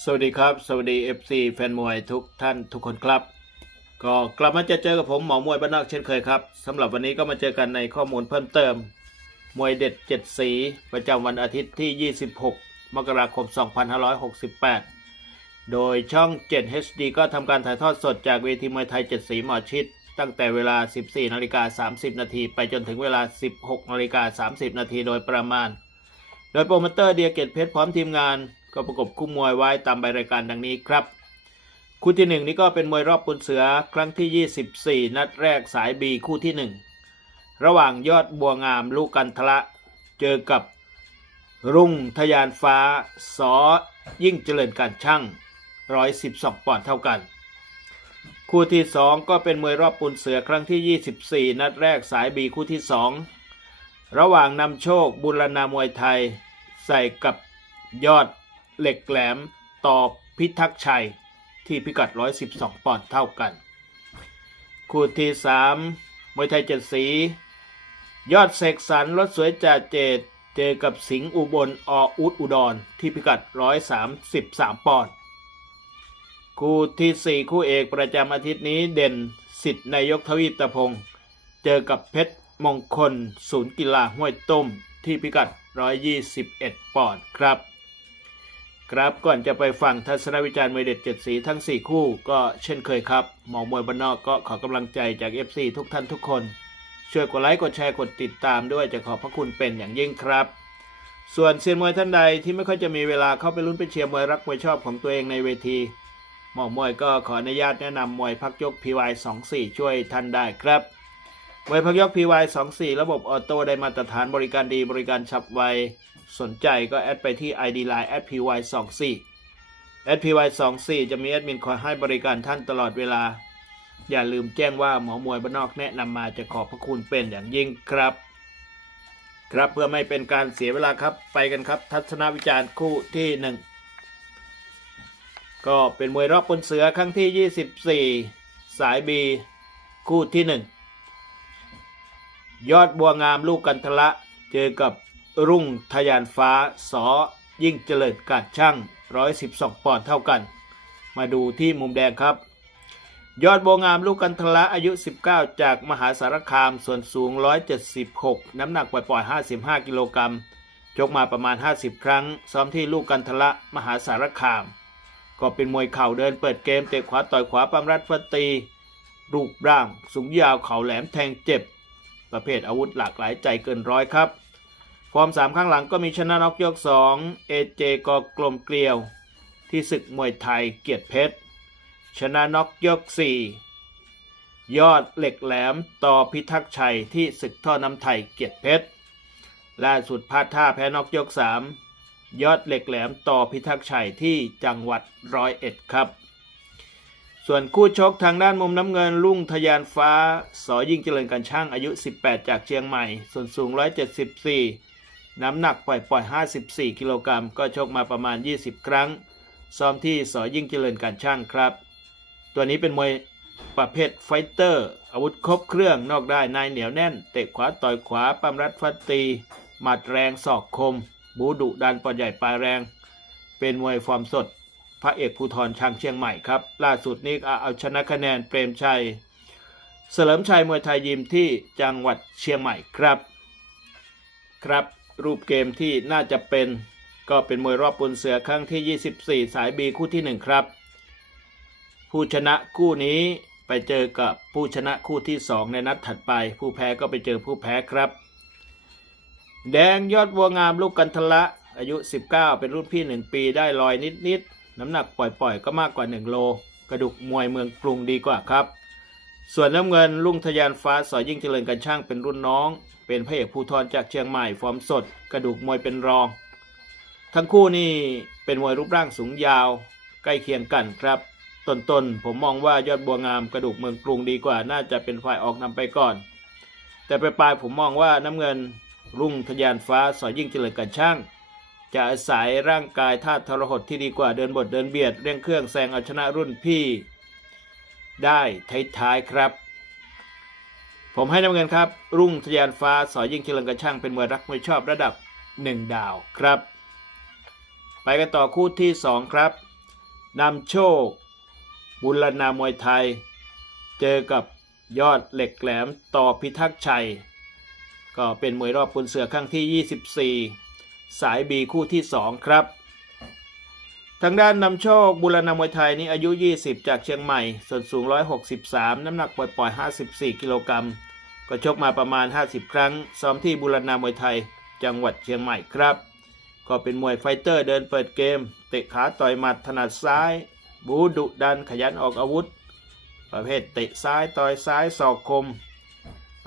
สวัสดีครับ สวัสดี FC แฟนมวยทุกท่านทุกคนครับ ก็กลับมาเจอเจอกับผมหมอมวยบ้านนอกเช่นเคยครับสำหรับวันนี้ก็มาเจอกันในข้อมูลเพิ่มเติม มวยเด็ด 7 สี ประจำวันอาทิตย์ที่ 26 มกราคม 2568 โดยช่อง 7 HD ก็ทำการถ่ายทอดสดจากเวทีมวยไทย 7 สีหมอชิด ตั้งแต่เวลา 14นาฬิกา30นาทีไปจนถึงเวลา 16นาฬิกา30นาทีโดยประมาณ โดยโปรโมเตอร์เดียเกตเพชรพร้อมทีมงาน ก็ประกบคู่มวยไว้ตามใบรายการดังนี้ครับคู่ที่หนึ่งนี่ก็เป็นมวยรอบปุนเสือครั้งที่ 24 นัดแรกสายบีคู่ที่หนึ่งระหว่างยอดบัวงามลูกกันทละเจอกับรุ่งทยานฟ้าสอยิ่งเจริญการช่าง112ปอนด์เท่ากัน คู่ที่สองก็เป็นมวยรอบปุนเสือครั้งที่ 24 นัดแรกสายบีคู่ที่สองระหว่างนำโชคบุรณามวยไทย ใส่กับยอด เหล็กแหลมต่อพิทักษ์ชัยที่พิกัด 112 ปอนด์เท่ากัน คู่ที่ 3 มวยไทยเจ็ดสี ยอดเสกสรรรถสวยจ่าเจดเจอกับสิงห์อุบลออุดอุดร ที่พิกัด 133 ปอนด์คู่ทีสี่4 คู่เอกประจำอาทิตย์นี้เด่นสิทธิ์นายกทวีปตะพงศ์เจอกับเพชรมงคล ศูนย์กีฬาห้วยต้ม ที่พิกัด 121 ปอนด์ครับ ครับ ก่อนจะไปฟังทัศนวิจารณ์มวยเด็ดเจ็ดสีทั้ง 4 คู่ ก็เช่นเคยครับหมอมวยบ้านนอกก็ขอกำลังใจจาก FC ทุกท่านทุกคน ช่วยกดไลค์กดแชร์กดติดตามด้วยจะขอบพระคุณเป็นอย่างยิ่งครับ ส่วนเซียนมวยท่านใดที่ไม่ค่อยจะมีเวลาเข้าไปลุ้นไปเชียร์มวยรักมวยชอบของตัวเองในเวทีหมอมวยก็ขออนุญาตแนะนำมวยพักยก PY24 ช่วยท่านได้ครับ มวยพักยก PY24 ระบบออโต้ได้มาตรฐานบริการดีบริการฉับไว สนใจก็แอดไปที่ ID Line @py24 @py24 จะมีแอดมินคอยให้บริการท่านตลอดเวลา อย่าลืมแจ้งว่าหมอมวยบ้านนอกแนะนำมาจะขอบพระคุณเป็นอย่างยิ่งครับ ครับเพื่อไม่เป็นการเสียเวลาครับไปกันครับ ทัศนวิจารณ์คู่ที่หนึ่งก็เป็นมวยรอบปนเสือครั้งที่ 24 สายบีคู่ที่หนึ่ง ยอดบัวงามลูกกันทละเจอกับรุ่งทยานฟ้าสอยิ่งเจริญกาดช่าง 112 ปอนด์เท่ากัน มาดูที่มุมแดงครับ ยอดบัวงามลูกกันทละอายุ 19 จากมหาสารคามส่วนสูง 176 น้ำหนักปล่อยๆ55 กิโลกรัมชกมาประมาณ 50 ครั้ง ซ้อมที่ลูกกันทละมหาสารคาม ก็เป็นมวยเข่าเดินเปิดเกมเตะขวาต่อยขวาปั๊มรัดฟันตี รูปร่างสูงยาวเข่าแหลมแทงเจ็บ ประเภทอาวุธหลากหลายใจเกินร้อยครับ ฟอร์มสามข้างหลังก็มีชนะน็อกยกสองเอเจกอกลมเกลียว ที่ศึกมวยไทยเกียรติเพชร ชนะน็อกยกสี่ยอดเหล็กแหลมต่อพิทักษ์ชัยที่ศึกท่อน้ำไทยเกียรติเพชร ล่าสุดพลาดท่าแพ้น็อกยกสามยอดเหล็กแหลมต่อพิทักษ์ชัยที่จังหวัดร้อยเอ็ดครับ ส่วนคู่ชกทางด้านมุมน้ำเงินลุ่งทยานฟ้า สอยิ่งเจริญกันช่างอายุ 18 จากเชียงใหม่ ส่วนสูง 174 น้ำหนักปล่อยปล่อย 54 กิโลกรัมก็ชกมาประมาณ 20 ครั้ง ซ้อมที่สอยิ่งเจริญการช่างครับ ตัวนี้เป็นมวยประเภทไฟเตอร์ อาวุธครบเครื่องนอกได้นายเหนียวแน่น เตะขวาต่อยขวาปั๊มรัดฟัดตี หมัดแรงศอกคม บูดุดันปอดใหญ่ปลายแรง เป็นมวยฟอร์มสด พระเอกภูธรช่างเชียงใหม่ครับ ล่าสุดนี้เอาชนะคะแนนเปรมชัย เสลิมชัยมวยไทยยิมที่จังหวัดเชียงใหม่ครับ ครับรูปเกมที่น่าจะเป็นก็เป็นมวยรอบปนเสือครั้งที่ 24 สายบีคู่ที่ 1 ครับ ผู้ชนะคู่นี้ไปเจอกับผู้ชนะคู่ที่ 2 ในนัดถัดไป ผู้แพ้ก็ไปเจอผู้แพ้ครับ แดงยอดบัวงามลูกกันทละอายุ 19 เป็นรุ่นพี่ 1 ปีได้ลอยนิดๆ น้ำหนักปล่อยๆ ก็มากกว่า 1 โล กระดูกมวยเมืองกรุงดีกว่าครับ ส่วนน้ำเงินลุงทยานฟ้าสอยยิ่งเจริญกันช่างเป็นรุ่นน้อง เป็นพระเอกภูทรจากเชียงใหม่ฟอร์มสด กระดูกมวยเป็นรอง ทั้งคู่นี่เป็นมวยรูปร่างสูงยาว ใกล้เคียงกันครับต้นๆผมมองว่ายอดบัวงามกระดูกเมืองกรุงดีกว่า น่าจะเป็นฝ่ายออกนำไปก่อน แต่ปลายๆผมมองว่าน้ำเงินรุ่งทยานฟ้าสอยยิ่งเจริญกันช่าง จะอาศัยร่างกายท่าทรหดที่ดีกว่าเดินบทเดินเบียดเร่งเครื่องแซงเอาชนะรุ่นพี่ ได้ท้ายๆครับ ผมให้น้ำเงินครับ รุ่งทยานฟ้าสอยยิ่งเจริญกระช่างเป็นมวยรักมวยชอบระดับ 1 ดาวครับ ไปกันต่อคู่ที่ 2 ครับนำโชค บุรณามวยไทย เจอกับยอดเหล็กแหลมต่อพิทักษ์ชัย ก็เป็นมวยรอบปุนเสือครั้งที่ 24 สายบีคู่ที่ 2 ครับ ทางด้านนำโชคบุรณมวยไทยนี่อายุ 20 จากเชียงใหม่ ส่วนสูง 163 น้ำหนักปล่อยๆ 54 กิโลกรัมก็ชกมาประมาณ 50 ครั้ง ซ้อมที่บุรณามวยไทย จังหวัดเชียงใหม่ครับ ก็เป็นมวยไฟเตอร์เดินเปิดเกม เตะขาต่อยหมัดถนัดซ้าย บูดุดันขยันออกอาวุธ ประเภทเตะซ้ายต่อยซ้ายศอกคม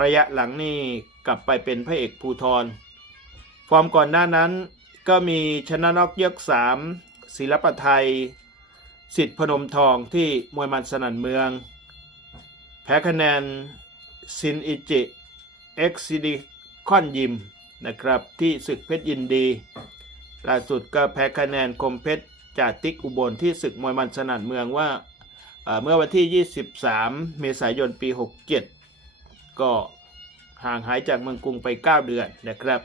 ระยะหลังนี่กลับไปเป็นพระเอกภูทร ฟอร์มก่อนหน้านั้นก็มีชนะนอกยกสามศิลปไทย สิทธิ์พนมทองที่มวยมันสนันเมือง แพ้คะแนนซินอิจิเอ็กซิดิคอนยิมนะครับที่ศึกเพชรยินดีล่าสุดก็แพ้คะแนนคมเพชรจาติกอุบลที่ศึกมวยมันสนันเมืองว่าเอ่อเมื่อวันที่ 23 เมษายนปี 67 ก็ห่างหายจากเมืองกรุงไป 9 เดือนนะครับ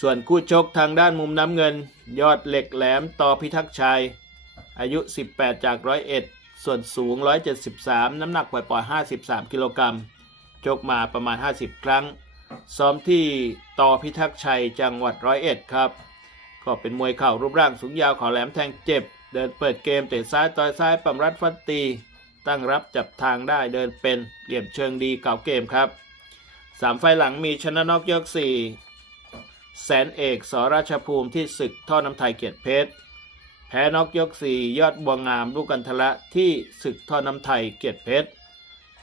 ส่วนคู่ชกทางด้านมุมน้ำเงิน ยอดเหล็กแหลมต่อพิทักษ์ชัย อายุ 18 จากร้อยเอ็ดส่วนสูง 173 น้ำหนักปล่อยๆ53 กิโลกรัมชกมาประมาณ 50 ครั้ง ซ้อมที่ต่อพิทักษ์ชัยจังหวัดร้อยเอ็ดครับ ก็เป็นมวยเข่ารูปร่างสูงยาวขอแหลมแทงเจ็บ เดินเปิดเกมเตะซ้ายต่อยซ้ายปั๊มรัดฟัดตี ตั้งรับจับทางได้เดินเป็นเหลี่ยมเชิงดีเก่าเกมครับสามไฟหลังมีชนะนอกยกสี่ แสนเอกสราชภูมิที่ศึกท่อน้ำไทยเกียรติเพชร แพ้นอกยกสี่ยอดบัวงามลูกกันทละที่ศึกท่อน้ำไทยเกียรติเพชร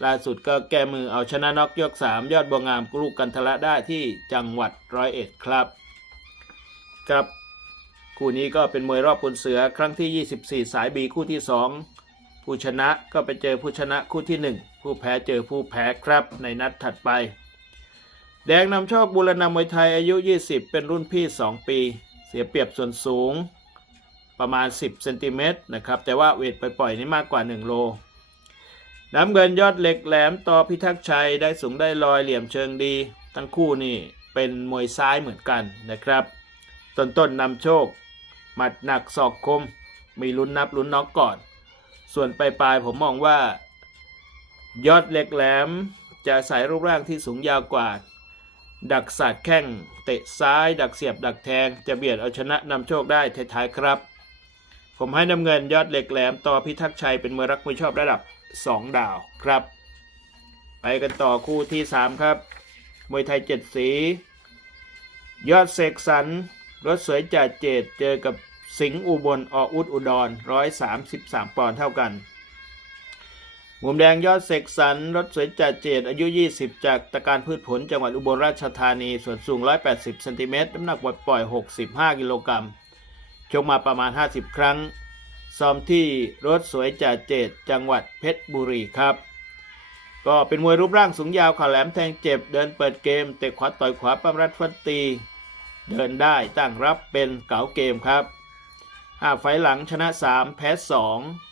ล่าสุดก็แก้มือเอาชนะนอกยกสามยอดบัวงามลูกกันทละได้ที่จังหวัดร้อยเอ็ดครับครับคู่นี้ก็เป็นมวยรอบปุนเสือครั้งที่ 24 สายบีคู่ที่ 2 ผู้ชนะก็ไปเจอผู้ชนะคู่ที่ 1 ผู้แพ้เจอผู้แพ้ครับในนัดถัดไป แดงนำโชคบุรณามวยไทยอายุ 20 เป็นรุ่นพี่ 2 ปี เสียเปรียบส่วนสูงประมาณ 10เซนติเมตรนะครับ แต่ว่าเวทไปปล่อยๆนี่มากกว่า 1 โล น้ำเงินยอดเหล็กแหลมต่อพิทักษ์ชัยได้สูงได้ลอยเหลี่ยมเชิงดี ทั้งคู่นี่เป็นมวยซ้ายเหมือนกันนะครับ ต้นต้นๆนำโชค หมัดหนักศอกคม มีลุ้นนับลุ้นน็อกก่อน ส่วนปลายๆผมมองว่า ยอดเหล็กแหลมจะใส่รูปร่างที่สูงยาวกว่า ดักสาดแข้งเตะซ้าย ดักเสียบดักแทง จะเบียดเอาชนะนำโชคได้ท้ายๆครับ ผมให้น้ำเงินยอดเหล็กแหลมต่อพิทักษ์ชัยเป็นมวยรักมวยชอบระดับ 2 ดาวครับ ไปกันต่อคู่ที่ 3 ครับมวยไทยเจ็ดสี ยอดเสกสรรรถสวยจ่าเจดเจอกับสิงห์อุบลออุดอุดร 133 ปอนด์เท่ากัน มุมแดงยอดเสกสรรรถสวยจ่าเจดอายุ 20 จากตะการพืชผลจังหวัดอุบลราชธานี ส่วนสูง 180เซนติเมตรน้ำหนักปล่อย 65 กิโลกรัมชกมาประมาณ 50 ครั้ง ซ้อมที่รถสวยจ่าเจดจังหวัดเพชรบุรีครับ ก็เป็นมวยรูปร่างสูงยาวขาแหลมแทงเจ็บ เดินเปิดเกม เตะขวาต่อยขวาปั้มรัดฟัดตี เดินได้ตั้งรับเป็นเก๋าเกมครับหาไฟหลังชนะ 3 แพ้ 2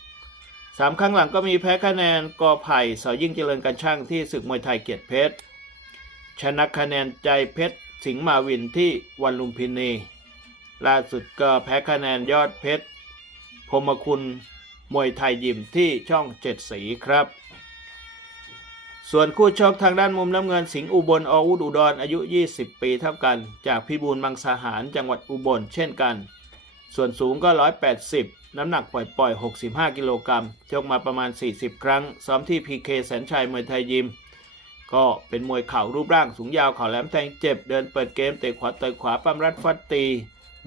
3ครั้งหลังก็มีแพ้คะแนนกอไผ่สอยิ่งเจริญกันช่างที่ศึกมวยไทยเกียรติเพชร ชนะคะแนนใจเพชร สิงห์มาวินที่วันลุมพินี ล่าสุดก็แพ้คะแนนยอดเพชรพรมคุณมวยไทยยิมที่ช่องเจ็ดสีครับ ส่วนคู่ชกทางด้านมุมน้ำเงินสิงห์อุบลออุดอุดรอายุ 20 ปีเท่ากัน จากพิบูลมังสาหารจังหวัดอุบลเช่นกัน ส่วนสูงก็ 180 น้ำหนักปล่อยๆ 65 กิโลกรัมชกมาประมาณ 40 ครั้ง ซ้อมที่พีเคแสนชัยมวยไทยยิม ก็เป็นมวยเข่ารูปร่างสูงยาวเข่าแหลมแทงเจ็บ เดินเปิดเกมเตะขวาต่อยขวาปั้มรัดฟัดตี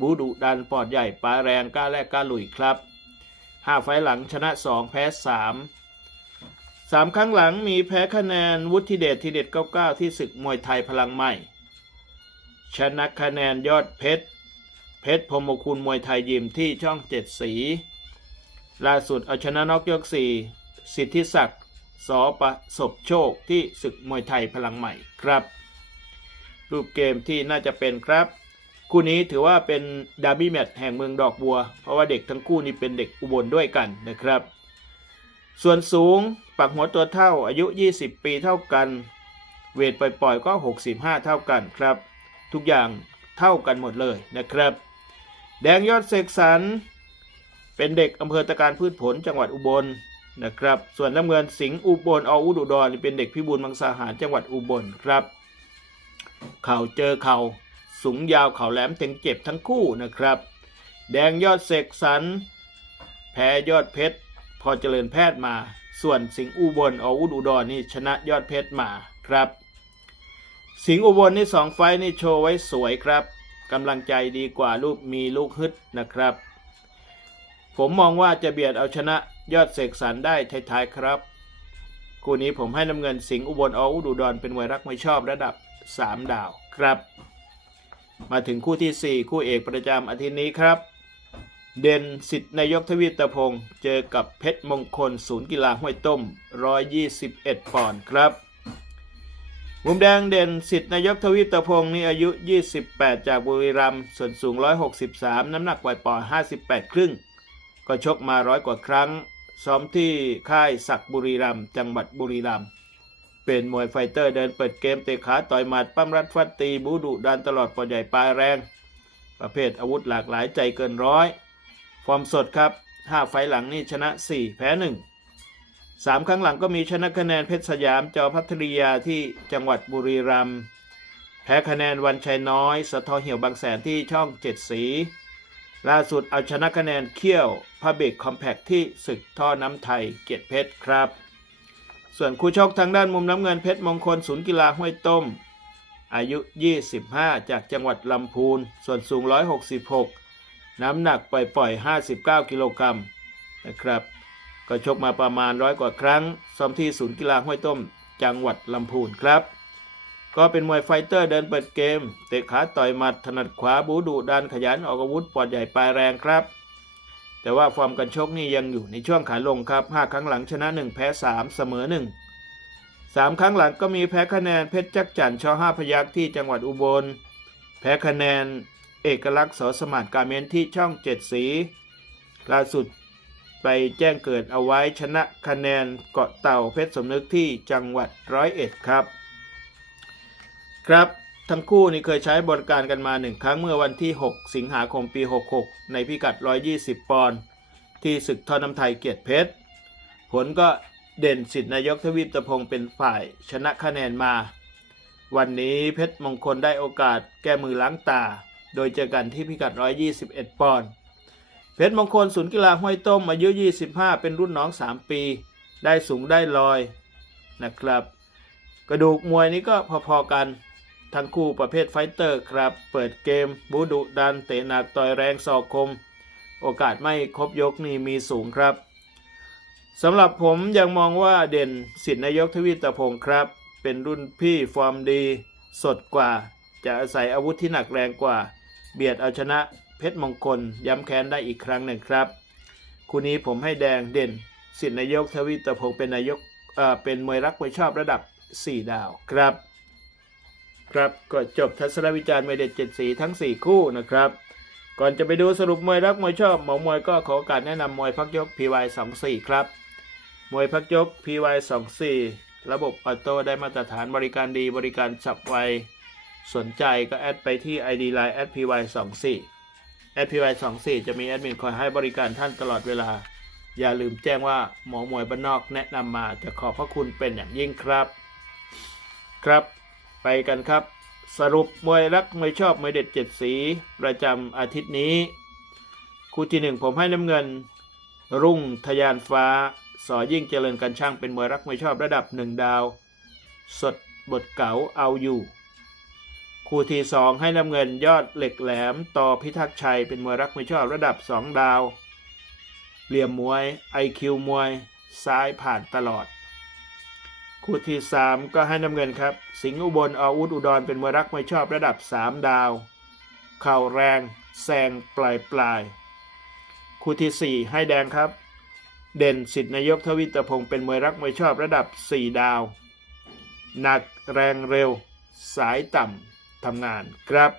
บูดุดันปอดใหญ่ปลาแรงกล้าแลกกล้าลุยครับห้าไฟหลังชนะ 2 แพ้ 3สามครั้งหลังมีแพ้คะแนนวุฒิเดชทีเด็ด 99 ที่ศึกมวยไทยพลังใหม่ ชนะคะแนนยอดเพชร เพชรพรมคุณมวยไทยยิมที่ช่องเจ็ดสี ล่าสุดเอาชนะนอกยกสี่สิทธิศักดิ์สอประสบโชคที่ศึกมวยไทยพลังใหม่ครับ รูปเกมที่น่าจะเป็นครับ คู่นี้ถือว่าเป็นดาร์บี้แมตช์แห่งเมืองดอกบัว เพราะว่าเด็กทั้งคู่นี้เป็นเด็กอุบลด้วยกันนะครับ ส่วนสูงปักหัวตัวเท่าอายุ 20 ปีเท่ากัน เวทปล่อยๆก็ 65 เท่ากันครับ ทุกอย่างเท่ากันหมดเลยนะครับ แดงยอดเสกสรรเป็นเด็กอำเภอตะการพืชผลจังหวัดอุบลนะครับ ส่วนน้ำเงินสิงห์อุบลออุดุดรนี่เป็นเด็กพิบูลมังสาหารจังหวัดอุบลครับ เข่าเจอเข่าสูงยาวเข่าแหลมถึงเจ็บทั้งคู่นะครับ แดงยอดเสกสรรแพ้ยอดเพชรพอเจริญแพทย์มา ส่วนสิงห์อุบลออุดุดรนี่ชนะยอดเพชรมาครับ สิงห์อุบลนี่สองไฟนี่โชว์ไว้สวยครับ กำลังใจดีกว่าลูกมีลูกฮึดนะครับ ผมมองว่าจะเบียดเอาชนะยอดเสกสรรได้ท้ายๆครับคู่นี้ผมให้น้ำเงินสิงห์อุบลออุดุดรเป็นมวยรักไม่ชอบระดับ 3 ดาวครับ มาถึงคู่ที่ 4 คู่เอกประจำอาทิตย์นี้ครับ เด่นสิทธิ์นายกทวีตพงศ์เจอกับเพชรมงคลศูนย์กีฬาห้วยต้ม 121 ปอนด์ครับ มุมแดงเด่นสิทธิ์นายกทวีตพงศ์นี่อายุ 28 จากบุรีรัมย์ส่วนสูง 163 น้ำหนักปล่อยๆ58 ครึ่ง ก็ชกมาร้อยกว่าครั้ง ซ้อมที่ค่ายศักดิ์บุรีรัมย์จังหวัดบุรีรัมย์เป็นมวยไฟเตอร์เดินเปิดเกมเตะขาต่อยหมัดปั้มรัดฟัดตีบูดุดันตลอดปอใหญ่ปลายแรง ประเภทอาวุธหลากหลายใจเกินร้อย ฟอร์มสดครับ 5 ไฟหลังนี่ชนะ 4 แพ้ 1 3ครั้งหลังก็มีชนะคะแนนเพชรสยามจอพัทริยาที่จังหวัดบุรีรัมย์แพ้คะแนนวันชัยน้อย สะทอเหี่ยวบางแสนที่ช่องเจ็ดสี ล่าสุดเอาชนะคะแนนเขี้ยวพาเบกคอมแพคที่ศึกท่อน้ำไทยเกียรติเพชรครับ ส่วนคู่ชกทางด้านมุมน้ำเงินเพชรมงคลศูนย์กีฬาห้วยต้ม อายุ 25 จากจังหวัดลำพูน ส่วนสูง 166 น้ำหนักปล่อยๆ59 กิโลกรัมนะครับ ก็ชกมาประมาณร้อยกว่าครั้ง ซ้อมที่ศูนย์กีฬาห้วยต้ม จังหวัดลำพูนครับ ก็เป็นมวยไฟเตอร์เดินเปิดเกม เตะขาต่อยหมัดถนัดขวาบูดุดันขยันออกอาวุธปอดใหญ่ปลายแรงครับ แต่ว่าฟอร์มการชกนี่ยังอยู่ในช่วงขาลงครับ 5 ครั้งหลังชนะ 1 แพ้ 3 เสมอ 1 3 ครั้งหลังก็มีแพ้คะแนนเพชรจักจันทร์ชอห้าพยักที่จังหวัดอุบล แพ้คะแนน เอกลักษณ์สสมัติกาเมนที่ช่องเจ็ดสีล่าสุด ไปแจ้งเกิดเอาไว้ชนะคะแนนเกาะเต่าเพชรสมนึกที่จังหวัดร้อยเอ็ดครับ ครับทั้งคู่นี่เคยใช้บริการกันมาหนึ่งครั้งเมื่อวันที่ 6 สิงหาคมปี 66 ในพิกัด 120 ปอนด์ที่ศึกทอน้ำไทยเกียรติเพชร ผลก็เด่นสิทธินายกทวีปตะพงเป็นฝ่ายชนะคะแนนมา วันนี้เพชรมงคลได้โอกาสแก้มือล้างตา โดยเจอกันที่พิกัด 121 ปอนด์ เพชรมงคลศูนย์กีฬาห้วยต้มอายุ 25 เป็นรุ่นน้อง 3 ปี ได้สูงได้ลอยนะครับ กระดูกมวยนี้ก็พอๆกัน ทั้งคู่ประเภทไฟเตอร์ครับ เปิดเกม บูดุดัน เตะหนักต่อยแรงศอกคม โอกาสไม่ครบยกนี่มีสูงครับสำหรับผมยังมองว่าเด่นสิทธินายกทวีตะพงศ์ครับ เป็นรุ่นพี่ฟอร์มดี สดกว่า จะอาศัยอาวุธที่หนักแรงกว่า เบียดเอาชนะ เพชรมงคล ย้ำแค้นได้อีกครั้งหนึ่งครับ คู่นี้ผมให้แดงเด่น สิทธินายกทวีตพงเป็นนายกเอ่อเป็นมวยรักมวยชอบระดับ 4 ดาวครับ ครับก็จบทัศนวิจารณ์มวยเด็ดเจ็ดสีทั้ง 4 คู่นะครับ ก่อนจะไปดูสรุปมวยรักมวยชอบหมอมวยก็ขอการแนะนำมวยพักยก PY24 ครับ มวยพักยก PY24 ระบบออโต้ได้มาตรฐานบริการดีบริการสับไวสนใจก็แอดไปที่ ID Line @py24 แอปพีวายสองสี่จะมีแอดมินคอยให้บริการท่านตลอดเวลา อย่าลืมแจ้งว่าหมอมวยบ้านนอกแนะนำมาจะขอบพระคุณเป็นอย่างยิ่งครับ ครับ ไปกันครับ สรุปมวยรักมวยชอบมวยเด็ดเจ็ดสี ประจำอาทิตย์นี้ คู่ที่หนึ่งผมให้น้ำเงิน รุ่งทยานฟ้า สอยิ่งเจริญกันช่างเป็นมวยรักมวยชอบระดับหนึ่งดาว สดบทเก๋าเอาอยู่ คู่ที่สองให้น้ำเงินยอดเหล็กแหลมต่อพิทักษ์ชัยเป็นมวยรักมวยชอบระดับสองดาว เหลี่ยมมวย IQ มวย ซ้ายผ่านตลอดคู่ที่3ก็ให้น้ำเงินครับ สิงห์อุบลอาวุธอุดรเป็นมวยรักมวยชอบระดับ 3 ดาว เข่าแรงแซงปลายปลายๆคู่ทีสี่ 4 ให้แดงครับ เด่นสิทธินายกทวิตพงศ์เป็นมวยรักมวยชอบระดับ 4 ดาว หนักแรงเร็ว สายต่ำ ทำงานครับ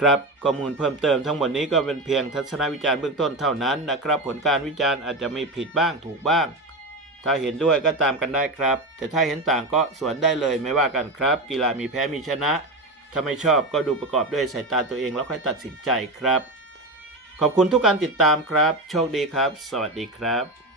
ครับข้อมูลเพิ่มเติมทั้งหมดนี้ก็เป็นเพียงทัศนวิจารณ์เบื้องต้นเท่านั้นนะครับ ผลการวิจารณ์อาจจะมีผิดบ้างถูกบ้าง ถ้าเห็นด้วยก็ตามกันได้ครับ แต่ถ้าเห็นต่างก็สวนได้เลยไม่ว่ากันครับ กีฬามีแพ้มีชนะ ถ้าไม่ชอบก็ดูประกอบด้วยสายตาตัวเองแล้วค่อยตัดสินใจครับ ขอบคุณทุกการติดตามครับ โชคดีครับ สวัสดีครับ